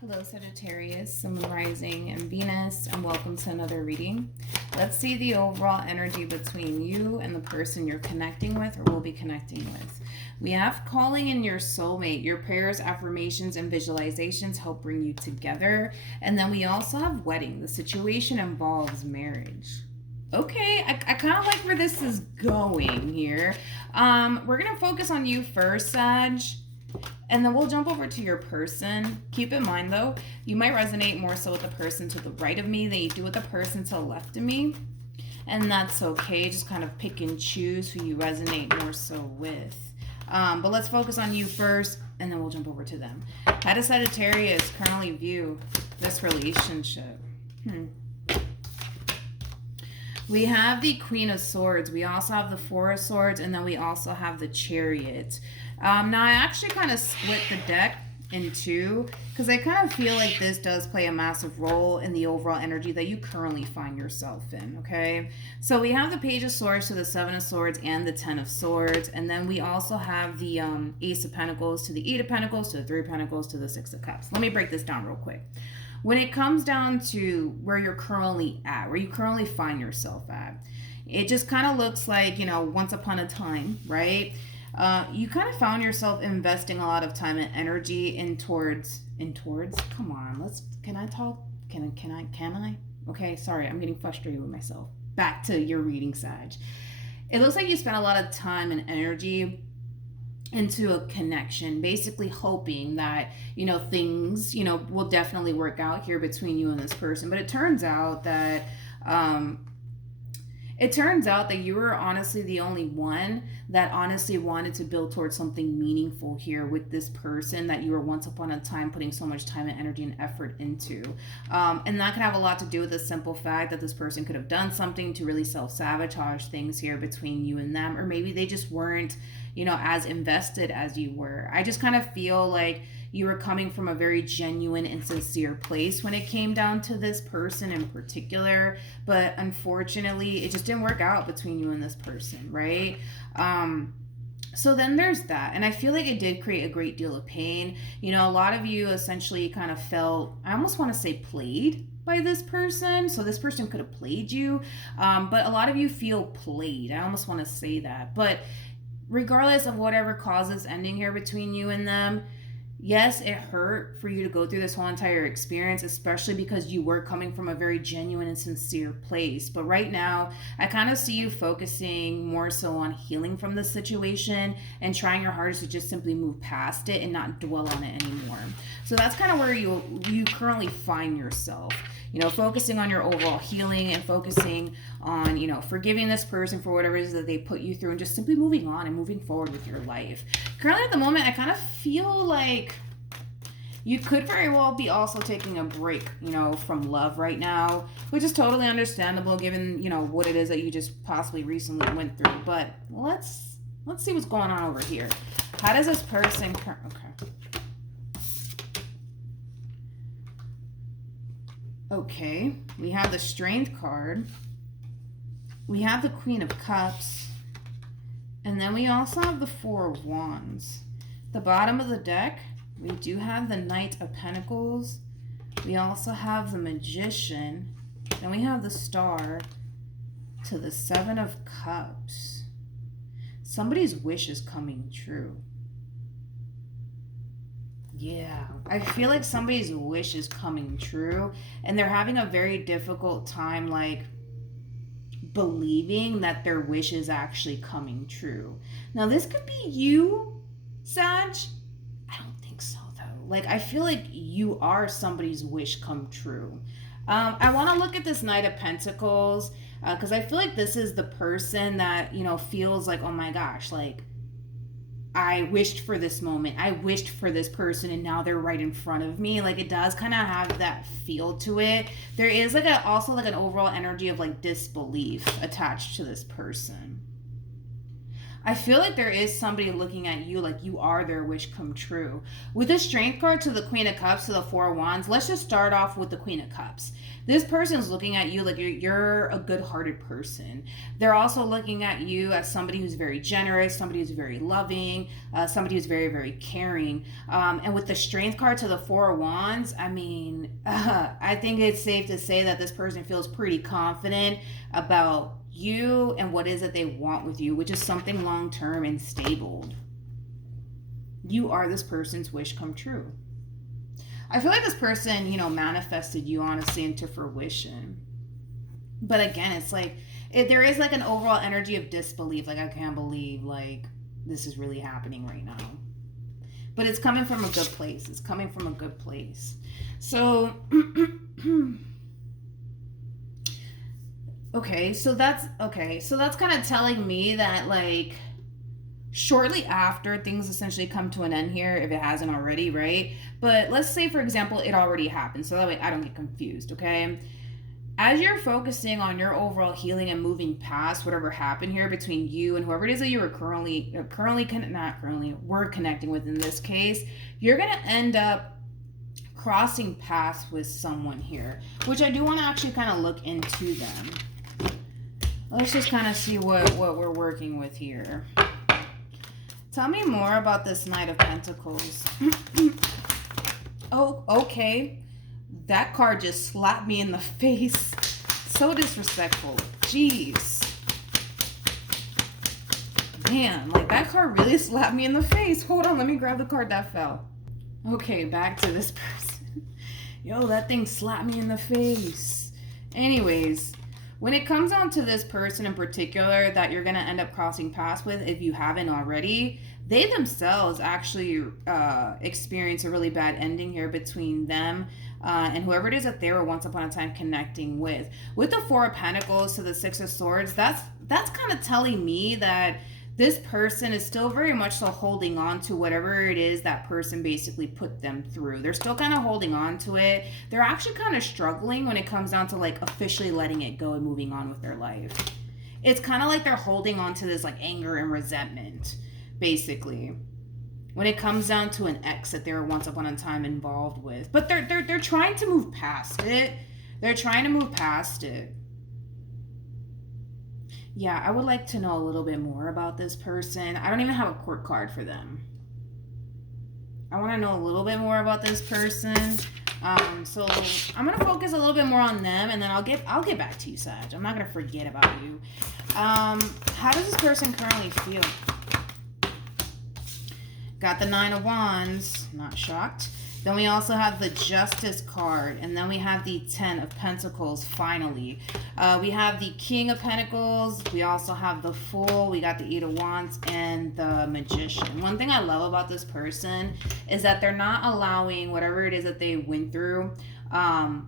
Hello Sagittarius, Sun, Rising, and Venus, and welcome to another reading. Let's see the overall energy between you and the person you're connecting with or will be connecting with. We have calling in your soulmate. Your prayers, affirmations, and visualizations help bring you together. And then we also have wedding. The situation involves marriage. Okay, I kind of like where this is going here. We're going to focus on you first, Sag. And then we'll jump over to your person. Keep in mind, though, you might resonate more so with the person to the right of me than you do with the person to the left of me. And that's okay. Just kind of pick and choose who you resonate more so with. But let's focus on you first, and then we'll jump over to them. How does Sagittarius currently view this relationship? We have the Queen of Swords. We also have the Four of Swords, and then we also have the Chariot. Now, I actually kind of split the deck in two because I kind of feel like this does play a massive role in the overall energy that you currently find yourself in, okay? So we have the Page of Swords to the Seven of Swords and the Ten of Swords, and then we also have the Ace of Pentacles to the Eight of Pentacles to the Three of Pentacles to the Six of Cups. Let me break this down real quick. When it comes down to where you're currently at, where you currently find yourself at, it just kind of looks like, you know, once upon a time, right? You kind of found yourself investing a lot of time and energy in towards, come on, can I talk? Can I? Okay, sorry, I'm getting frustrated with myself. Back to your reading, Sag. It looks like you spent a lot of time and energy into a connection, basically hoping that, you know, things, you know, will definitely work out here between you and this person. But it turns out that you were honestly the only one that honestly wanted to build towards something meaningful here with this person that you were once upon a time putting so much time and energy and effort into. And that could have a lot to do with the simple fact that this person could have done something to really self-sabotage things here between you and them, or maybe they just weren't, you know, as invested as you were. I just kind of feel like you were coming from a very genuine and sincere place when it came down to this person in particular, but unfortunately it just didn't work out between you and this person, right? So then there's that, and I feel like it did create a great deal of pain. You know, a lot of you essentially kind of felt, I almost want to say played by this person. So this person could have played you, but a lot of you feel played. I almost want to say that, but regardless of whatever causes ending here between you and them, yes, it hurt for you to go through this whole entire experience, especially because you were coming from a very genuine and sincere place. But right now, I kind of see you focusing more so on healing from the situation and trying your hardest to just simply move past it and not dwell on it anymore. So that's kind of where you currently find yourself. You know, focusing on your overall healing and focusing on, you know, forgiving this person for whatever it is that they put you through and just simply moving on and moving forward with your life. Currently at the moment, I kind of feel like you could very well be also taking a break, you know, from love right now, which is totally understandable given, you know, what it is that you just possibly recently went through. But let's see what's going on over here. How does this person... Okay, we have the Strength card. We have the Queen of Cups. And then we also have the Four of Wands. The bottom of the deck, we do have the Knight of Pentacles. We also have the Magician. Then we have the Star to the Seven of Cups. Somebody's wish is coming true. Yeah, I feel like somebody's wish is coming true and they're having a very difficult time, like, believing that their wish is actually coming true. Now, this could be you, Sag. I don't think so, though. Like, I feel like you are somebody's wish come true. I want to look at this Knight of Pentacles because I feel like this is the person that, you know, feels like, oh my gosh, like, I wished for this moment. I wished for this person and now they're right in front of me. Like, it does kind of have that feel to it. There is like also like an overall energy of like disbelief attached to this person. I feel like there is somebody looking at you like you are their wish come true. With the Strength card to the Queen of Cups to the Four of Wands, let's just start off with the Queen of Cups. This person's looking at you like you're a good-hearted person. They're also looking at you as somebody who's very generous, somebody who's very loving, somebody who's very, very caring. And with the Strength card to the Four of Wands, I mean, I think it's safe to say that this person feels pretty confident about you and what is it they want with you, which is something long-term and stable. You are this person's wish come true. I feel like this person, manifested you honestly into fruition. But again, it's like, there is like an overall energy of disbelief. Like, I can't believe like this is really happening right now. But it's coming from a good place. It's coming from a good place. So, so that's kind of telling me that like shortly after things essentially come to an end here, if it hasn't already, right? But let's say, for example, it already happened, so that way I don't get confused, okay? As you're focusing on your overall healing and moving past whatever happened here between you and whoever it is that you were we're connecting with in this case, you're gonna end up crossing paths with someone here, which I do want to actually kind of look into them. Let's just kind of see what we're working with here. Tell me more about this Knight of Pentacles. Oh, okay. That card just slapped me in the face. So disrespectful. Jeez. Man, like that card really slapped me in the face. Hold on, let me grab the card that fell. Okay, back to this person. Yo, that thing slapped me in the face. Anyways, when it comes down to this person in particular that you're going to end up crossing paths with, if you haven't already, they themselves actually experience a really bad ending here between them and whoever it is that they were once upon a time connecting with. With the Four of Pentacles to the Six of Swords, that's kind of telling me that this person is still very much so holding on to whatever it is that person basically put them through. They're still kind of holding on to it. They're actually kind of struggling when it comes down to like officially letting it go and moving on with their life. It's kind of like they're holding on to this like anger and resentment, basically, when it comes down to an ex that they were once upon a time involved with. But they're trying to move past it. They're trying to move past it. Yeah, I would like to know a little bit more about this person. I don't even have a court card for them. I want to know a little bit more about this person. So I'm gonna focus a little bit more on them, and then I'll get back to you, Sag. I'm not gonna forget about you. How does this person currently feel? Got the Nine of Wands. Not shocked. Then we also have the Justice card, and then we have the Ten of Pentacles, finally. We have the King of Pentacles, we also have the Fool, we got the Eight of Wands, and the Magician. One thing I love about this person is that they're not allowing whatever it is that they went through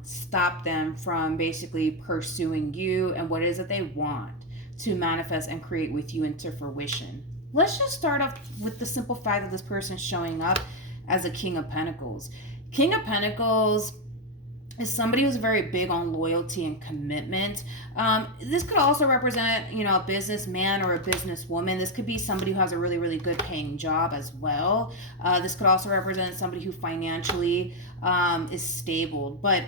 stop them from basically pursuing you and what it is that they want to manifest and create with you into fruition. Let's just start off with the simple fact that this person is showing up as a King of Pentacles. King of Pentacles is somebody who's very big on loyalty and commitment. This could also represent, a businessman or a businesswoman. This could be somebody who has a really, really good paying job as well. This could also represent somebody who financially is stable. But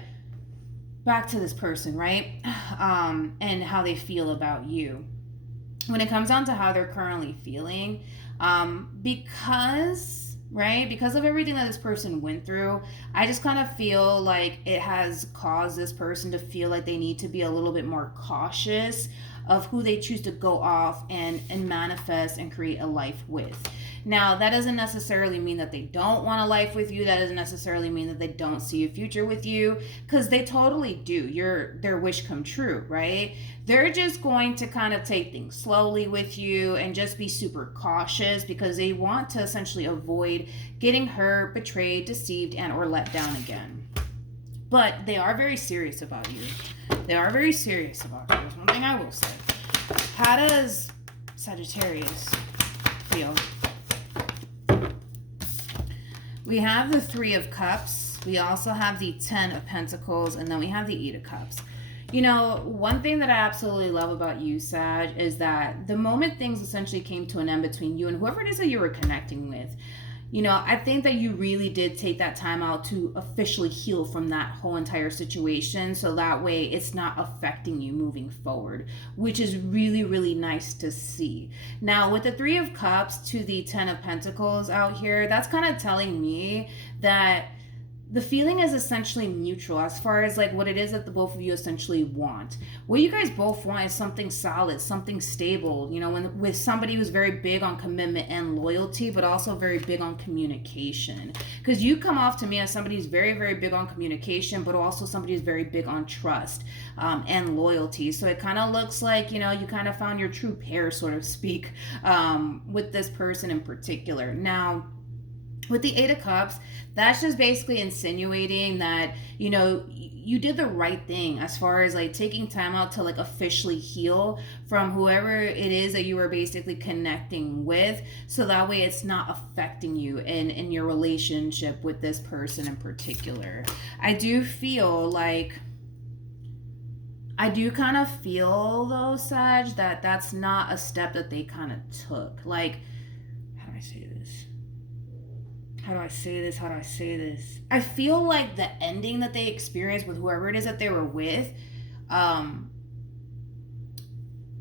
back to this person, right? And how they feel about you. When it comes down to how they're currently feeling, because of everything that this person went through, I just kind of feel like it has caused this person to feel like they need to be a little bit more cautious of who they choose to go off and manifest and create a life with. Now, that doesn't necessarily mean that they don't want a life with you. That doesn't necessarily mean that they don't see a future with you, because they totally do. Their wish come true, right? They're just going to kind of take things slowly with you and just be super cautious because they want to essentially avoid getting hurt, betrayed, deceived, and or let down again. But they are very serious about you. They are very serious about you. That's one thing I will say. How does Sagittarius feel? We have the Three of Cups. We also have the Ten of Pentacles, and then we have the Eight of Cups. You know, one thing that I absolutely love about you, Sag, is that the moment things essentially came to an end between you and whoever it is that you were connecting with, you know, I think that you really did take that time out to officially heal from that whole entire situation. So that way it's not affecting you moving forward, which is really, really nice to see. Now, with the Three of Cups to the Ten of Pentacles out here, that's kind of telling me that the feeling is essentially mutual as far as like what it is that the both of you essentially want. What you guys both want is something solid, something stable, you know, with somebody who's very big on commitment and loyalty, but also very big on communication. Because you come off to me as somebody who's very, very big on communication, but also somebody who's very big on trust and loyalty. So it kind of looks like, you know, you kind of found your true pair, so to speak, with this person in particular. Now, with the Eight of Cups, that's just basically insinuating that, you know, you did the right thing as far as like taking time out to like officially heal from whoever it is that you were basically connecting with. So that way it's not affecting you in your relationship with this person in particular. I do kind of feel though, Sag, that that's not a step that they kind of took. Like, how do I say this? I feel like the ending that they experienced with whoever it is that they were with,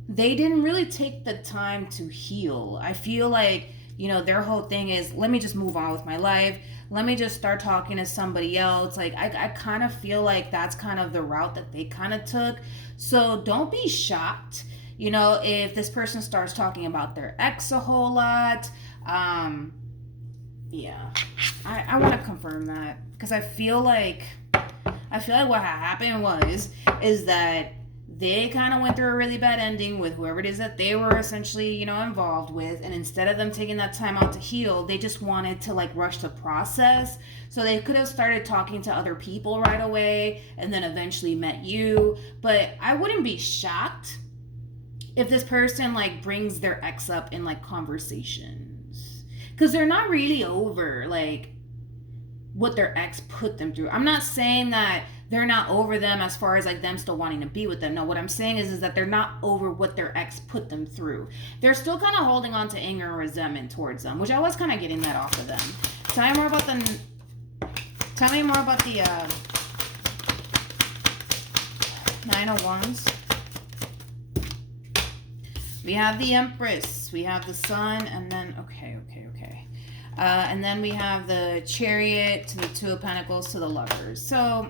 they didn't really take the time to heal. I feel like, you know, their whole thing is, let me just move on with my life. Let me just start talking to somebody else. Like, I kind of feel like that's kind of the route that they kind of took. So don't be shocked, you know, if this person starts talking about their ex a whole lot. Yeah, I want to confirm that because I feel like what happened is that they kind of went through a really bad ending with whoever it is that they were essentially, you know, involved with, and instead of them taking that time out to heal, they just wanted to like rush the process. So they could have started talking to other people right away and then eventually met you. But I wouldn't be shocked if this person like brings their ex up in like conversation. Because they're not really over, like, what their ex put them through. I'm not saying that they're not over them as far as, like, them still wanting to be with them. No, what I'm saying is that they're not over what their ex put them through. They're still kind of holding on to anger and resentment towards them, which I was kind of getting that off of them. Tell me more about the Nine of Wands. We have the Empress, we have the Sun, and then, okay. And then we have the Chariot to the Two of Pentacles to the Lovers. So,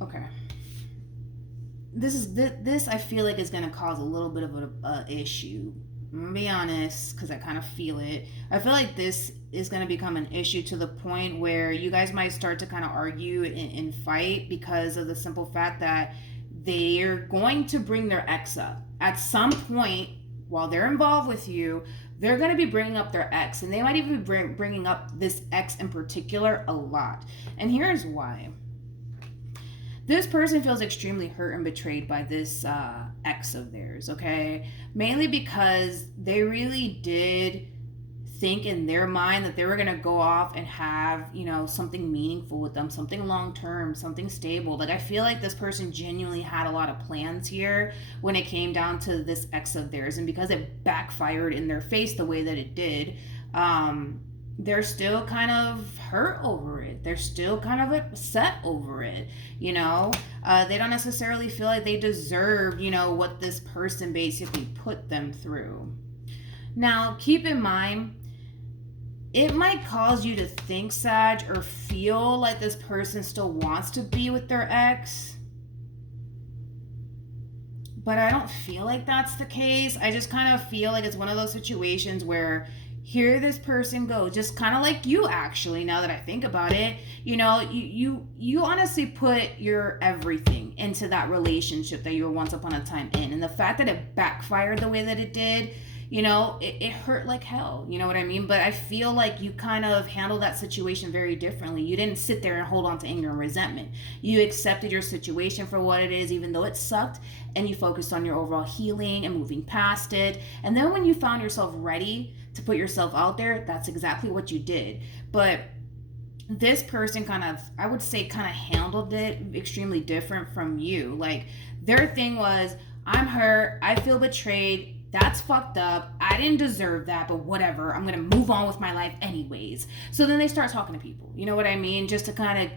okay. This I feel like is going to cause a little bit of a issue. I'm going to be honest, because I kind of feel it. I feel like this is going to become an issue to the point where you guys might start to kind of argue and fight because of the simple fact that they're going to bring their ex up. At some point, while they're involved with you, they're going to be bringing up their ex. And they might even be bringing up this ex in particular a lot. And here's why. This person feels extremely hurt and betrayed by this ex of theirs, okay? Mainly because they really did think in their mind that they were going to go off and have, you know, something meaningful with them, something long-term, something stable. Like, I feel like this person genuinely had a lot of plans here when it came down to this ex of theirs. And because it backfired in their face the way that it did, they're still kind of hurt over it. They're still kind of upset over it, you know? They don't necessarily feel like they deserve, you know, what this person basically put them through. Now, keep in mind, it might cause you to think, Sag, or feel like this person still wants to be with their ex. But I don't feel like that's the case. I just kind of feel like it's one of those situations where here this person goes, just kind of like you actually, now that I think about it. You know, you honestly put your everything into that relationship that you were once upon a time in. And the fact that it backfired the way that it did, you know, it hurt like hell. You know what I mean? But I feel like you kind of handled that situation very differently. You didn't sit there and hold on to anger and resentment. You accepted your situation for what it is, even though it sucked, and you focused on your overall healing and moving past it. And then when you found yourself ready to put yourself out there, that's exactly what you did. But this person kind of, I would say, kind of handled it extremely different from you. Like, their thing was, I'm hurt, I feel betrayed, that's fucked up, I didn't deserve that, but whatever, I'm gonna move on with my life anyways. So then they start talking to people, you know what I mean, just to kind of,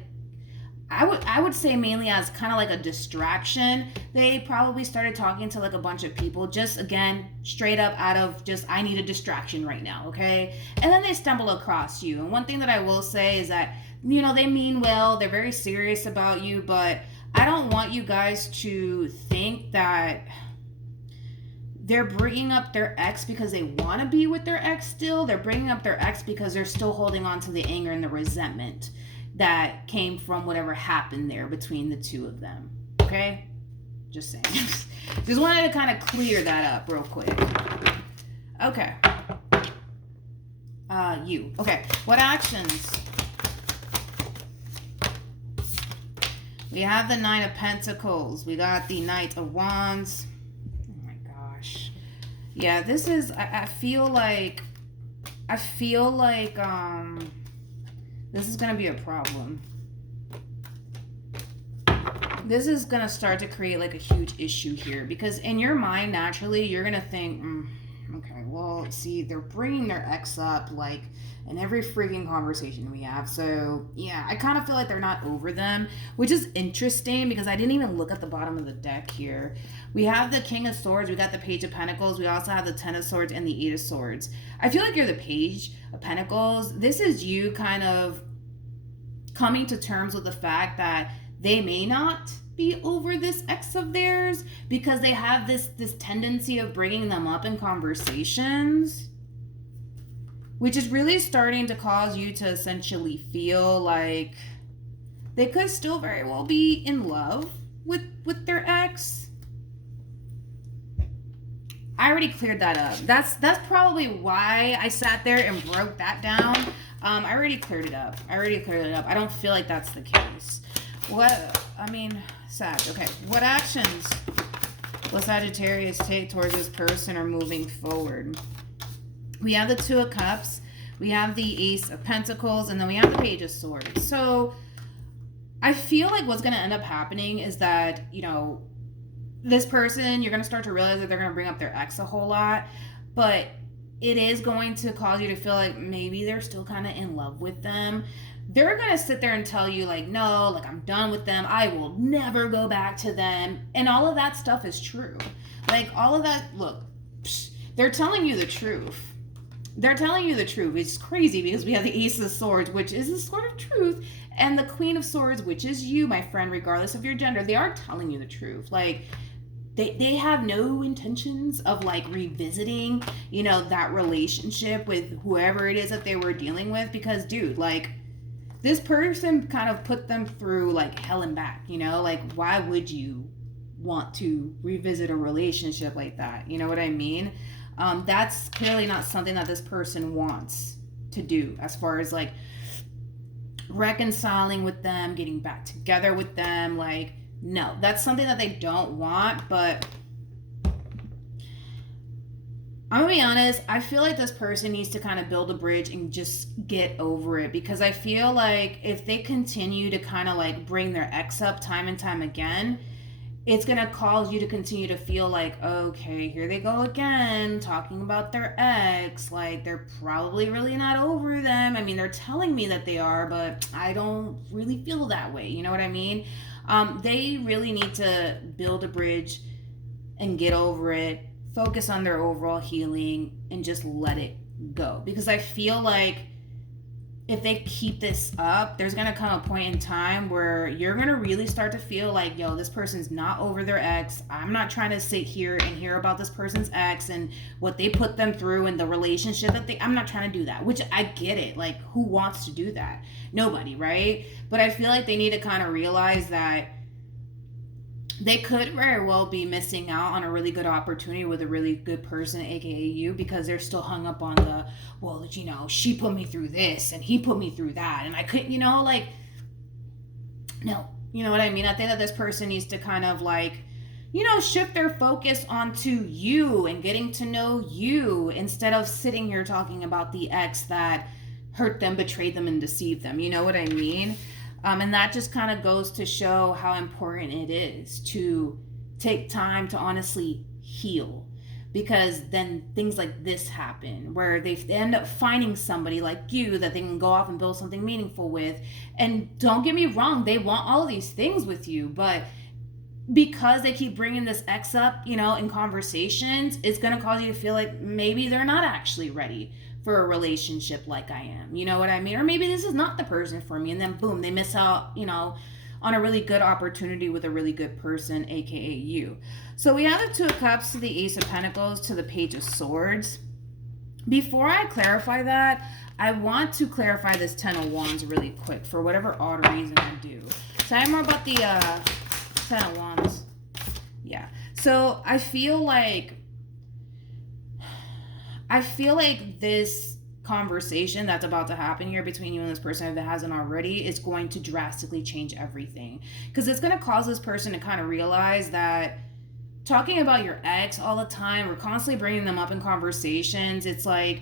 I would say mainly as kind of like a distraction. They probably started talking to like a bunch of people, just again straight up out of just, I need a distraction right now, okay? And then they stumble across you. And one thing that I will say is that, you know, they mean well, they're very serious about you, but I don't want you guys to think that they're bringing up their ex because they want to be with their ex still. They're bringing up their ex because they're still holding on to the anger and the resentment that came from whatever happened there between the two of them. Okay? Just saying. Just wanted to kind of clear that up real quick. Okay. You. Okay. What actions? We have the Nine of Pentacles. We got the Knight of Wands. Oh my gosh. Yeah, this is, I feel like, this is going to be a problem. This is going to start to create like a huge issue here, because in your mind, naturally, you're going to think, okay, well, see, they're bringing their ex up like in every freaking conversation we have. So yeah, I kind of feel like they're not over them, which is interesting because I didn't even look at the bottom of the deck here. We have the King of Swords, we got the Page of Pentacles, we also have the Ten of Swords and the Eight of Swords. I feel like you're the Page of Pentacles. This is you kind of coming to terms with the fact that they may not be over this ex of theirs because they have this tendency of bringing them up in conversations, which is really starting to cause you to essentially feel like they could still very well be in love with their ex. I already cleared that up. That's probably why I sat there and broke that down. I already cleared it up. I don't feel like that's the case. Sag, okay. What actions will Sagittarius take towards this person or moving forward? We have the Two of Cups, we have the Ace of Pentacles, and then we have the Page of Swords. So I feel like what's going to end up happening is that, you know, this person, you're going to start to realize that they're going to bring up their ex a whole lot, but it is going to cause you to feel like maybe they're still kind of in love with them. They're going to sit there and tell you like, no, like I'm done with them. I will never go back to them. And all of that stuff is true. Like all of that, look, they're telling you the truth. It's crazy because we have the Ace of Swords, which is the sword of truth, and the Queen of Swords, which is you, my friend, regardless of your gender. They are telling you the truth. Like, they have no intentions of like revisiting, you know, that relationship with whoever it is that they were dealing with, because dude, like this person kind of put them through like hell and back, you know, like why would you want to revisit a relationship like that? You know what I mean? That's clearly not something that this person wants to do as far as like reconciling with them, getting back together with them. Like, no, that's something that they don't want. But I'm gonna be honest, I feel like this person needs to kind of build a bridge and just get over it, because I feel like if they continue to kind of like bring their ex up time and time again, it's gonna cause you to continue to feel like, okay, here they go again talking about their ex, like they're probably really not over them. I mean, they're telling me that they are, but I don't really feel that way, you know what I mean? They really need to build a bridge and get over it, focus on their overall healing, and just let it go. Because I feel like if they keep this up, there's going to come a point in time where you're going to really start to feel like, yo, this person's not over their ex. I'm not trying to sit here and hear about this person's ex and what they put them through and the relationship that I'm not trying to do that, which I get it. Like, who wants to do that? Nobody, right? But I feel like they need to kind of realize that they could very well be missing out on a really good opportunity with a really good person, aka you, because they're still hung up on the, well, you know, she put me through this and he put me through that and I couldn't, you know, like, no, you know what I mean? I think that this person needs to kind of like, you know, shift their focus onto you and getting to know you instead of sitting here talking about the ex that hurt them, betrayed them, and deceived them. You know what I mean? And that just kind of goes to show how important it is to take time to honestly heal, because then things like this happen where they end up finding somebody like you that they can go off and build something meaningful with. And don't get me wrong, they want all of these things with you, but because they keep bringing this ex up, you know, in conversations, it's going to cause you to feel like maybe they're not actually ready for a relationship like I am. You know what I mean? Or maybe this is not the person for me. And then boom, they miss out, you know, on a really good opportunity with a really good person, aka you. So we have the Two of Cups to the Ace of Pentacles to the Page of Swords. Before I clarify that, I want to clarify this Ten of Wands really quick for whatever odd reason I do. Tell me more about the Ten of Wands. Yeah. So I feel like this conversation that's about to happen here between you and this person, if it hasn't already, is going to drastically change everything. Because it's going to cause this person to kind of realize that talking about your ex all the time or constantly bringing them up in conversations, it's like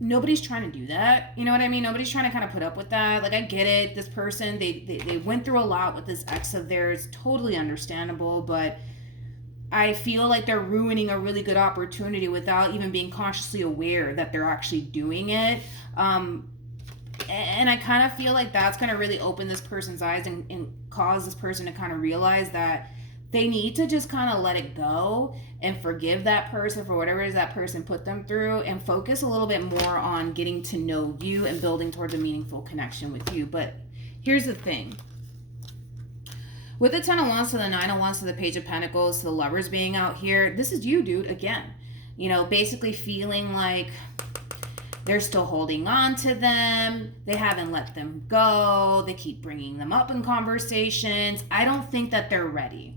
nobody's trying to do that. You know what I mean? Nobody's trying to kind of put up with that. Like, I get it. This person, they went through a lot with this ex of theirs. Totally understandable, but I feel like they're ruining a really good opportunity without even being consciously aware that they're actually doing it. And I kind of feel like that's going to really open this person's eyes and cause this person to kind of realize that they need to just kind of let it go and forgive that person for whatever it is that person put them through, and focus a little bit more on getting to know you and building towards a meaningful connection with you. But here's the thing. With the Ten of Wands to the Nine of Wands to the Page of Pentacles to the Lovers being out here, this is you, dude, again. You know, basically feeling like they're still holding on to them. They haven't let them go. They keep bringing them up in conversations. I don't think that they're ready.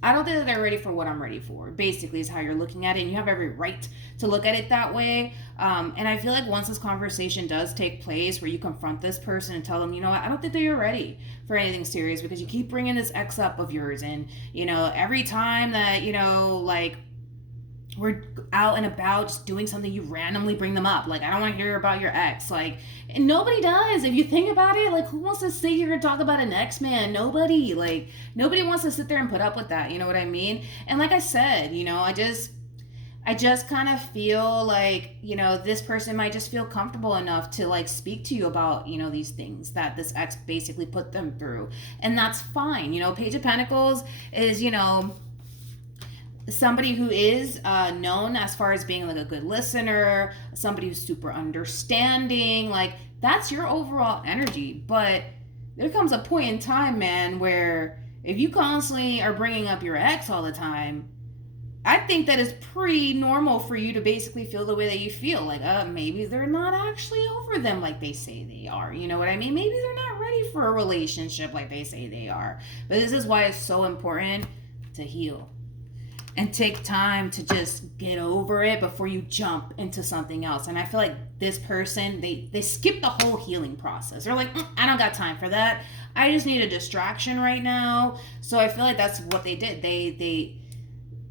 I don't think that they're ready for what I'm ready for, basically, is how you're looking at it. And you have every right to look at it that way. And I feel like once this conversation does take place where you confront this person and tell them, you know what, I don't think that you're ready for anything serious because you keep bringing this ex up of yours. And, you know, every time that, you know, like, we're out and about just doing something, you randomly bring them up. Like, I don't want to hear about your ex. Like, and nobody does. If you think about it, like, who wants to sit here and talk about an ex, man? Nobody. Like, nobody wants to sit there and put up with that. You know what I mean? And like I said, you know, I just kind of feel like, you know, this person might just feel comfortable enough to, like, speak to you about, you know, these things that this ex basically put them through. And that's fine. You know, Page of Pentacles is, you know, somebody who is known as far as being like a good listener, somebody who's super understanding. Like, that's your overall energy. But there comes a point in time, man, where if you constantly are bringing up your ex all the time, I think that is pretty normal for you to basically feel the way that you feel. Like, maybe they're not actually over them like they say they are. You know what I mean? Maybe they're not ready for a relationship like they say they are. But this is why it's so important to heal and take time to just get over it before you jump into something else. And I feel like this person, they skip the whole healing process. They're like, I don't got time for that. I just need a distraction right now. So I feel like that's what they did. They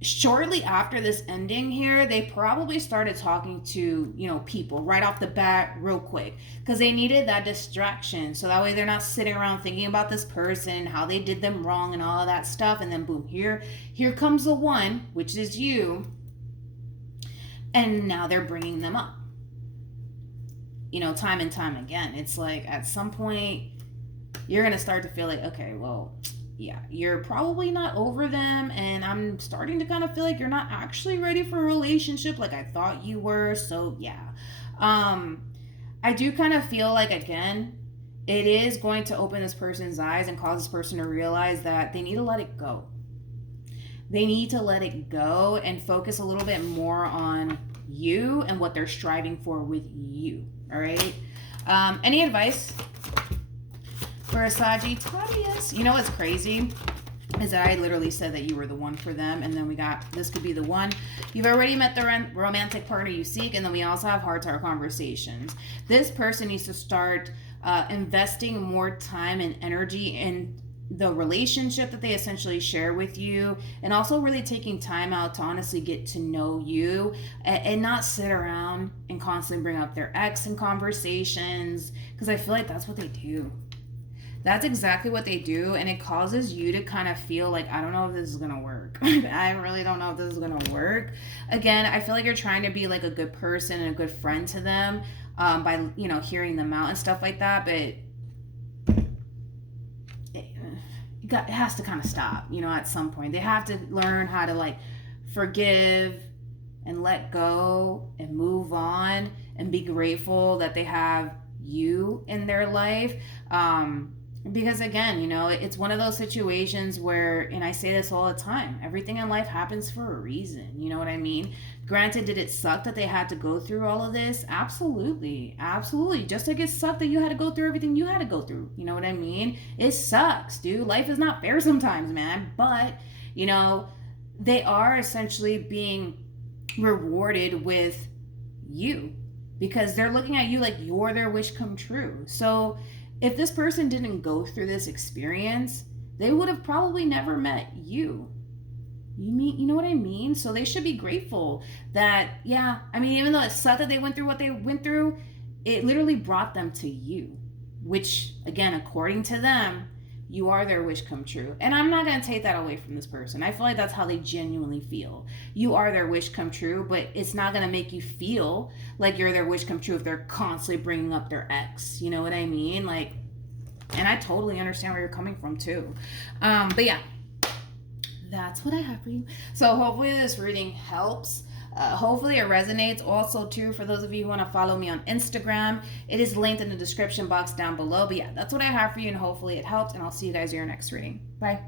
shortly after this ending here, they probably started talking to, you know, people right off the bat real quick, because they needed that distraction. So that way they're not sitting around thinking about this person, how they did them wrong and all of that stuff. And then boom, here comes the one, which is you. And now they're bringing them up, you know, time and time again. It's like at some point you're going to start to feel like, okay, well, yeah, you're probably not over them, and I'm starting to kind of feel like you're not actually ready for a relationship like I thought you were. So yeah, I do kind of feel like, again, it is going to open this person's eyes and cause this person to realize that they need to let it go. They need to let it go and focus a little bit more on you and what they're striving for with you. All right. Any advice for a Sagittarius? You know what's crazy is that I literally said that you were the one for them, and then we got, this could be the one. You've already met the romantic partner you seek, and then we also have heart-to-heart conversations. This person needs to start investing more time and energy the relationship that they essentially share with you, and also really taking time out to honestly get to know you, and not sit around and constantly bring up their ex in conversations, because I feel like that's what they do. That's exactly what they do, and it causes you to kind of feel like, I don't know if this is gonna work. I really don't know if this is gonna work. Again, I feel like you're trying to be like a good person and a good friend to them, by, you know, hearing them out and stuff like that, but it has to kind of stop, you know, at some point. They have to learn how to like forgive and let go and move on and be grateful that they have you in their life. Because again, you know, it's one of those situations where, and I say this all the time, everything in life happens for a reason. You know what I mean? Granted, did it suck that they had to go through all of this? Absolutely. Absolutely. Just like it sucked that you had to go through everything you had to go through. You know what I mean? It sucks, dude. Life is not fair sometimes, man. But, you know, they are essentially being rewarded with you, because they're looking at you like you're their wish come true. So if this person didn't go through this experience, they would have probably never met you. You know what I mean? So they should be grateful that, yeah, I mean, even though it sucked that they went through what they went through, it literally brought them to you, which, again, according to them, you are their wish come true. And I'm not going to take that away from this person. I feel like that's how they genuinely feel. You are their wish come true, but it's not going to make you feel like you're their wish come true if they're constantly bringing up their ex. You know what I mean? Like, and I totally understand where you're coming from too. But yeah, that's what I have for you. So hopefully this reading helps. Hopefully it resonates. Also, too, for those of you who want to follow me on Instagram, it is linked in the description box down below. But yeah, that's what I have for you, and hopefully it helps. And I'll see you guys in your next reading. Bye.